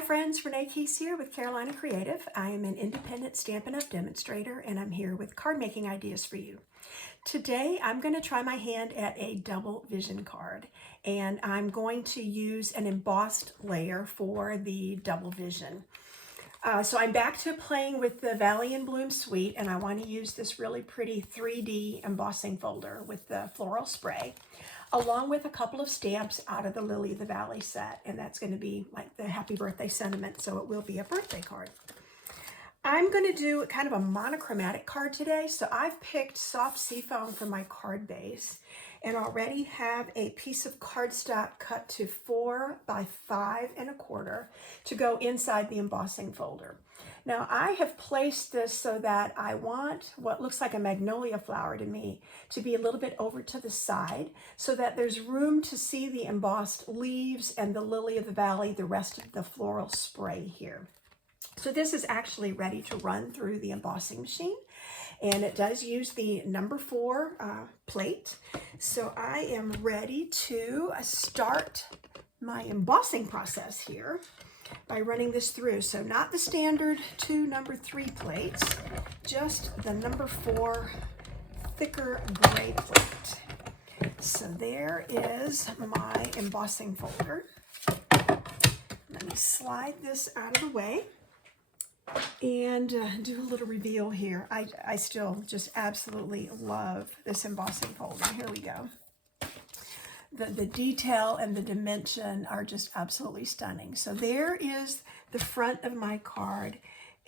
Hi friends, Renee Keese here with Carolina Creative. I am an independent Stampin' Up! Demonstrator and I'm here with card making ideas for you. Today I'm going to try my hand at a double vision card and I'm going to use an embossed layer for the double vision. So I'm back to playing with the Valley and Bloom suite and I want to use this really pretty 3D embossing folder with the floral spray, along with a couple of stamps out of the Lily of the Valley set, and that's going to be like the happy birthday sentiment, so it will be a birthday card. I'm going to do kind of a monochromatic card today, so I've picked soft seafoam for my card base and already have a piece of cardstock cut to 4 by 5 1/4 to go inside the embossing folder. Now I have placed this so that I want what looks like a magnolia flower to me to be a little bit over to the side so that there's room to see the embossed leaves and the lily of the valley, the rest of the floral spray here. So this is actually ready to run through the embossing machine, and it does use the number 4 plate. So I am ready to start my embossing process here by running this through. So not the standard 2 number 3 plates, just the number 4 thicker gray plate. So there is my embossing folder. Let me slide this out of the way and do a little reveal here. I still just absolutely love this embossing folder. Here we go. The detail and the dimension are just absolutely stunning. So there is the front of my card,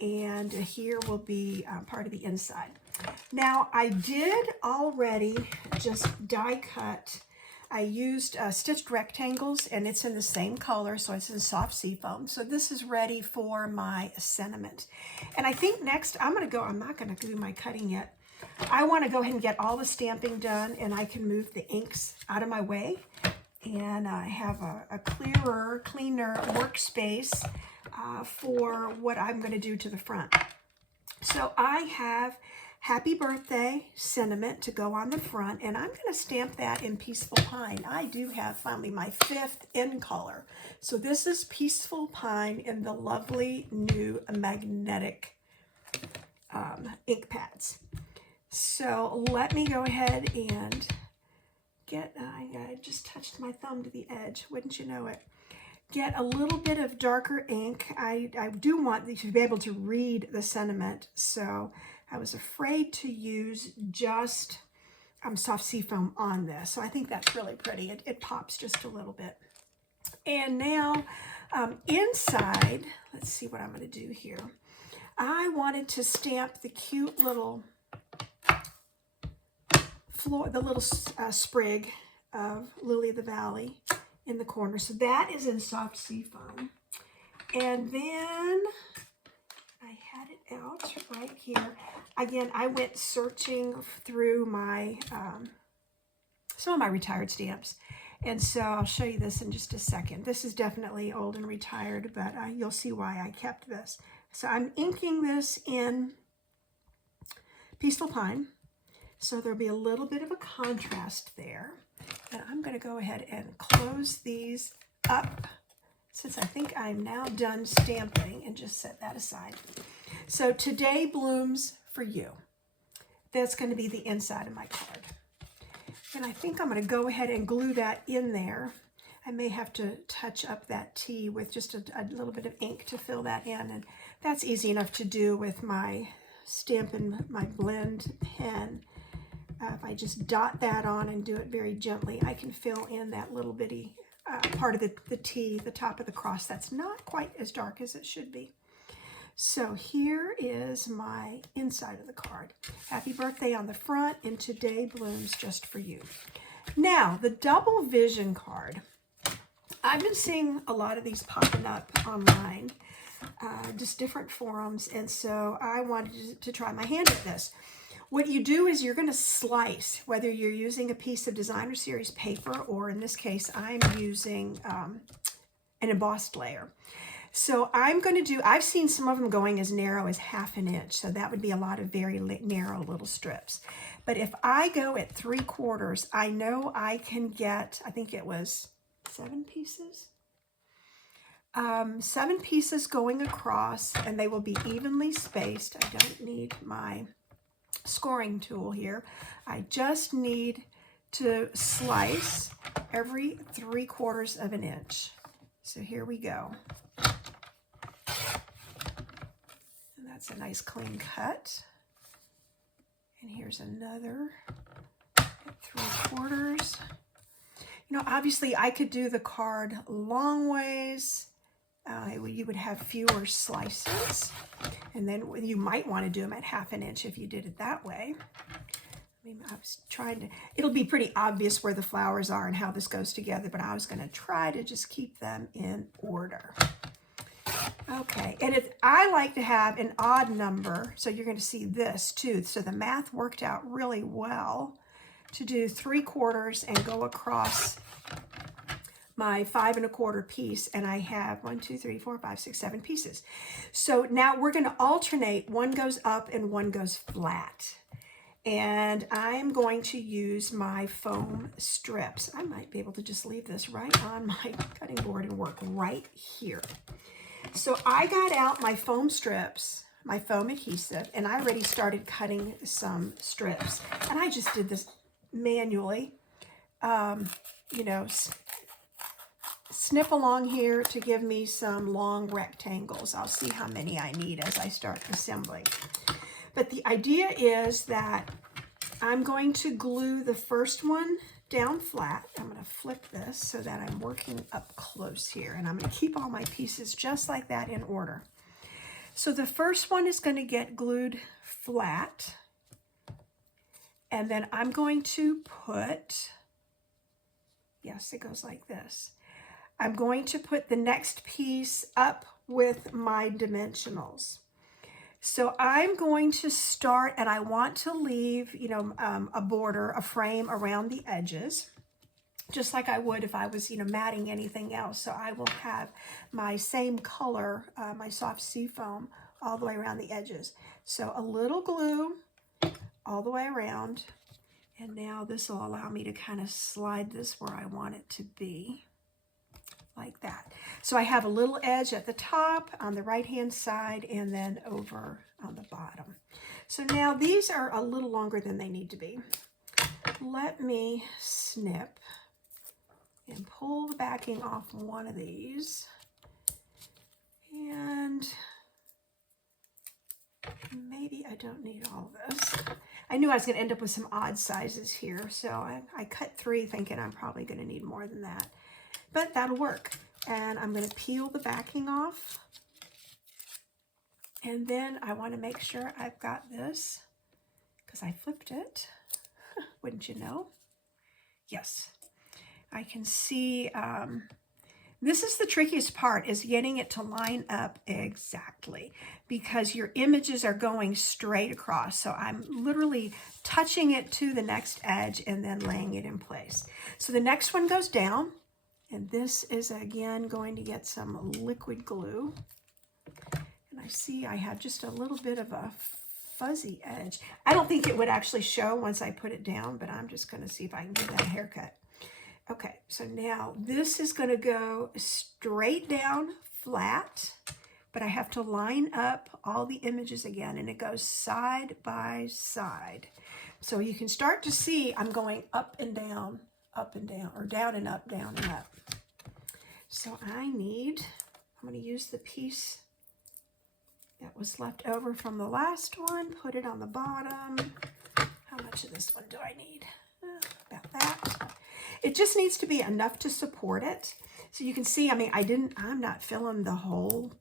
and here will be part of the inside. Now I did already just die cut. I used stitched rectangles, and it's in the same color, so it's in soft seafoam. So this is ready for my sentiment. And I think next I'm not going to do my cutting yet. I want to go ahead and get all the stamping done, and I can move the inks out of my way. And I have a cleaner workspace for what I'm going to do to the front. So I have Happy Birthday sentiment to go on the front, and I'm going to stamp that in Peaceful Pine. I do have finally my 5th in color. So this is Peaceful Pine in the lovely new magnetic ink pads. So let me go ahead and get, I just touched my thumb to the edge, wouldn't you know it? Get a little bit of darker ink. I do want you to be able to read the sentiment, so I was afraid to use just soft seafoam on this. So I think that's really pretty. It pops just a little bit. And now inside, let's see what I'm going to do here. I wanted to stamp the cute little sprig of Lily of the Valley in the corner. So that is in soft seafoam. And then I had it out right here. Again, I went searching through my some of my retired stamps. And so I'll show you this in just a second. This is definitely old and retired, but you'll see why I kept this. So I'm inking this in Peaceful Pine. So there'll be a little bit of a contrast there. And I'm going to go ahead and close these up since I think I'm now done stamping, and just set that aside. So Today Blooms for You. That's going to be the inside of my card. And I think I'm going to go ahead and glue that in there. I may have to touch up that T with just a little bit of ink to fill that in. And that's easy enough to do with my Stampin' My Blend pen. If I just dot that on and do it very gently, I can fill in that little bitty part of the T, the top of the cross. That's not quite as dark as it should be. So here is my inside of the card. Happy birthday on the front, and Today Blooms just for you. Now, the double vision card. I've been seeing a lot of these popping up online, just different forums, and so I wanted to try my hand at this. What you do is you're going to slice, whether you're using a piece of Designer Series paper, or in this case, I'm using an embossed layer. So I'm going to do, I've seen some of them going as narrow as 1/2 inch. So that would be a lot of very narrow little strips. But if I go at 3/4, I know I can get, I think it was 7 pieces. 7 pieces going across, and they will be evenly spaced. I don't need my scoring tool here. I just need to slice every 3/4 of an inch. So here we go. And that's a nice clean cut. And here's another at 3/4. You know, obviously I could do the card long ways. You would have fewer slices, and then you might want to do them at 1/2 inch if you did it that way. I mean, I was trying to, it'll be pretty obvious where the flowers are and how this goes together, but I was going to try to just keep them in order. Okay, and I like to have an odd number, so you're going to see this too. So the math worked out really well to do 3/4 and go across my 5 1/4 piece, and I have 1, 2, 3, 4, 5, 6, 7 pieces. So now we're going to alternate. One goes up and one goes flat. And I'm going to use my foam strips. I might be able to just leave this right on my cutting board and work right here. So I got out my foam strips, my foam adhesive, and I already started cutting some strips. And I just did this manually, you know, snip along here to give me some long rectangles. I'll see how many I need as I start assembling. But the idea is that I'm going to glue the first one down flat. I'm going to flip this so that I'm working up close here. And I'm going to keep all my pieces just like that in order. So the first one is going to get glued flat. And then I'm going to put, yes, it goes like this. I'm going to put the next piece up with my dimensionals. So I'm going to start, and I want to leave, you know, a border, a frame around the edges, just like I would if I was, you know, matting anything else. So I will have my same color, my soft seafoam, all the way around the edges. So a little glue all the way around, and now this will allow me to kind of slide this where I want it to be. Like that. So I have a little edge at the top on the right hand side and then over on the bottom. So now these are a little longer than they need to be. Let me snip and pull the backing off one of these. And maybe I don't need all of this. I knew I was going to end up with some odd sizes here, so I cut 3 thinking I'm probably going to need more than that. But that'll work. And I'm going to peel the backing off. And then I want to make sure I've got this, because I flipped it. Wouldn't you know? Yes. I can see, this is the trickiest part, is getting it to line up exactly, because your images are going straight across. So I'm literally touching it to the next edge and then laying it in place. So the next one goes down. And this is, again, going to get some liquid glue. And I see I have just a little bit of a fuzzy edge. I don't think it would actually show once I put it down, but I'm just going to see if I can give that a haircut. Okay, so now this is going to go straight down flat, but I have to line up all the images again, and it goes side by side. So you can start to see I'm going up and down, or down and up, down and up. So I'm going to use the piece that was left over from the last one, put it on the bottom. How much of this one do I need? About that. It just needs to be enough to support it. So you can see, I mean, I'm not filling the whole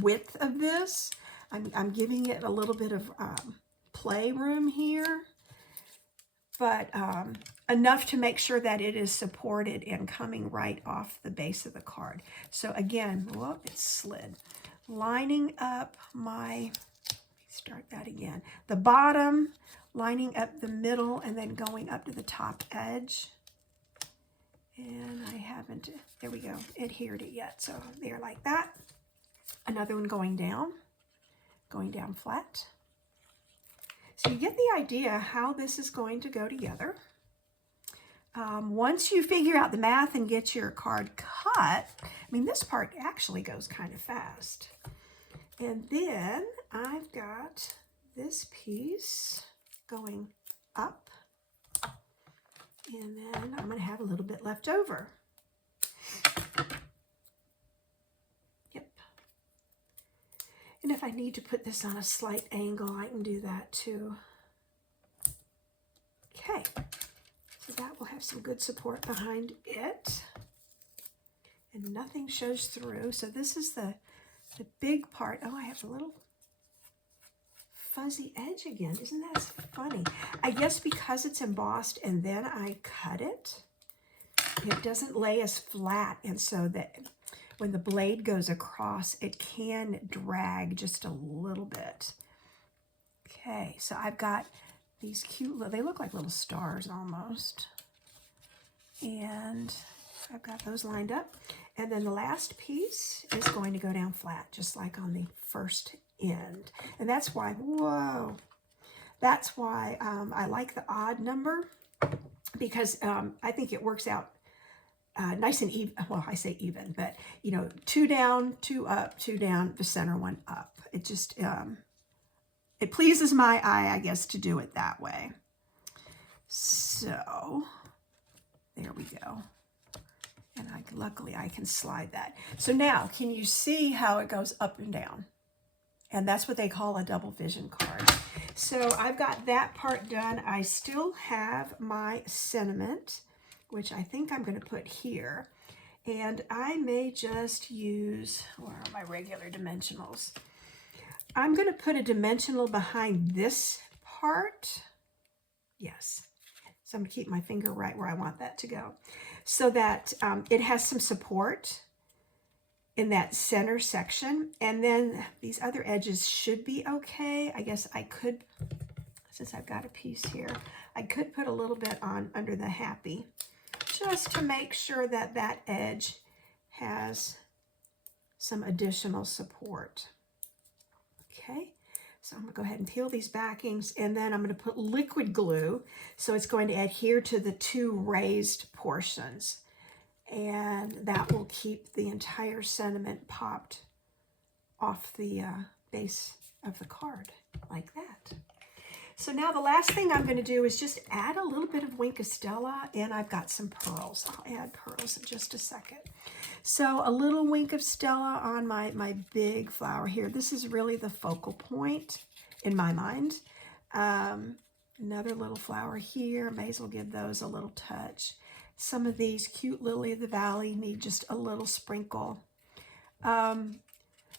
width of this. I'm giving it a little bit of play room here, but enough to make sure that it is supported and coming right off the base of the card. So again, whoop, it slid. Lining up my, start that again, the bottom, lining up the middle, and then going up to the top edge. And I haven't, there we go, adhered it yet. So there, like that. Another one going down flat. So you get the idea how this is going to go together. Once you figure out the math and get your card cut, I mean, this part actually goes kind of fast. And then I've got this piece going up, and then I'm going to have a little bit left over. Yep. And if I need to put this on a slight angle, I can do that too. Okay. So that will have some good support behind it. And nothing shows through. So this is the big part. Oh, I have a little fuzzy edge again. Isn't that funny? I guess because it's embossed and then I cut it, it doesn't lay as flat. And so that when the blade goes across, it can drag just a little bit. Okay, so I've got these cute, they look like little stars almost. And I've got those lined up. And then the last piece is going to go down flat, just like on the first end. And that's why, whoa, that's why I like the odd number, because I think it works out nice and even. Well, I say even, but you know, 2 down, 2 up, 2 down, the center one up. It just, it pleases my eye, I guess, to do it that way. So there we go. And luckily I can slide that. So now, can you see how it goes up and down? And that's what they call a double vision card. So I've got that part done. I still have my sentiment, which I think I'm going to put here. And I may just use, where are my regular dimensionals? I'm going to put a dimensional behind this part. Yes. So I'm going to keep my finger right where I want that to go, so that it has some support in that center section. And then these other edges should be okay. I guess I could, since I've got a piece here, I could put a little bit on under the happy, just to make sure that that edge has some additional support. Okay. So I'm going to go ahead and peel these backings, and then I'm going to put liquid glue, so it's going to adhere to the 2 raised portions. And that will keep the entire sentiment popped off the base of the card, like that. So now the last thing I'm going to do is just add a little bit of Wink of Stella, and I've got some pearls. I'll add pearls in just a second. So a little Wink of Stella on my big flower here. This is really the focal point in my mind. Another little flower here. May as well give those a little touch. Some of these cute Lily of the Valley need just a little sprinkle.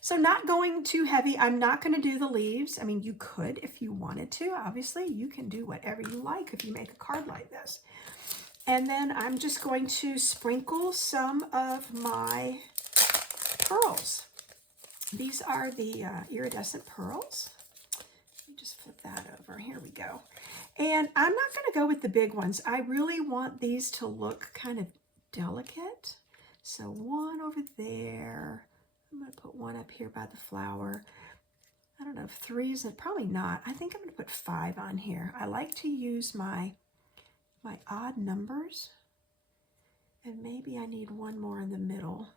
So not going too heavy. I'm not going to do the leaves. I mean, you could if you wanted to. Obviously, you can do whatever you like if you make a card like this. And then I'm just going to sprinkle some of my pearls. These are the iridescent pearls. Let me just flip that over. Here we go. And I'm not going to go with the big ones. I really want these to look kind of delicate. So one over there. I'm going to put one up here by the flower. I don't know if 3 is, probably not. I think I'm going to put 5 on here. I like to use my odd numbers, and maybe I need one more in the middle,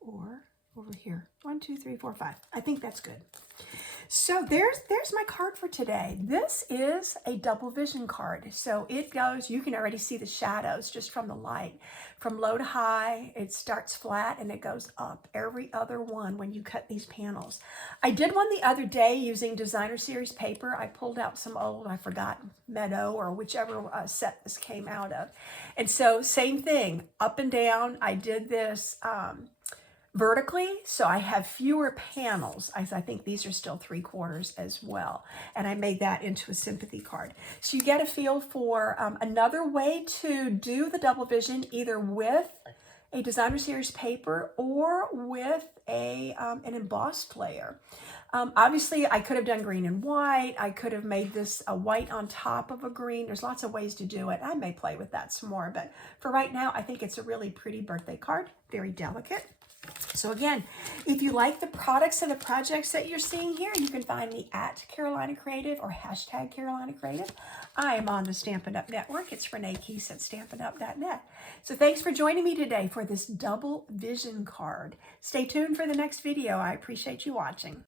or over here. 1, 2, 3, 4, 5. I think that's good. So there's my card for today. This is a double vision card. So it goes, you can already see the shadows just from the light. From low to high, it starts flat and it goes up. Every other one when you cut these panels. I did one the other day using Designer Series paper. I pulled out some old, I forgot, Meadow or whichever set this came out of. And so same thing, up and down. I did this vertically, so I have fewer panels. I think these are still 3/4 as well. And I made that into a sympathy card. So you get a feel for another way to do the double vision, either with a Designer Series paper or with an embossed layer. Obviously, I could have done green and white. I could have made this a white on top of a green. There's lots of ways to do it. I may play with that some more, but for right now, I think it's a really pretty birthday card, very delicate. So again, if you like the products and the projects that you're seeing here, you can find me at Carolina Creative or hashtag Carolina Creative. I am on the Stampin' Up! Network. It's Renee Keese at Stampin'Up.net. So thanks for joining me today for this double vision card. Stay tuned for the next video. I appreciate you watching.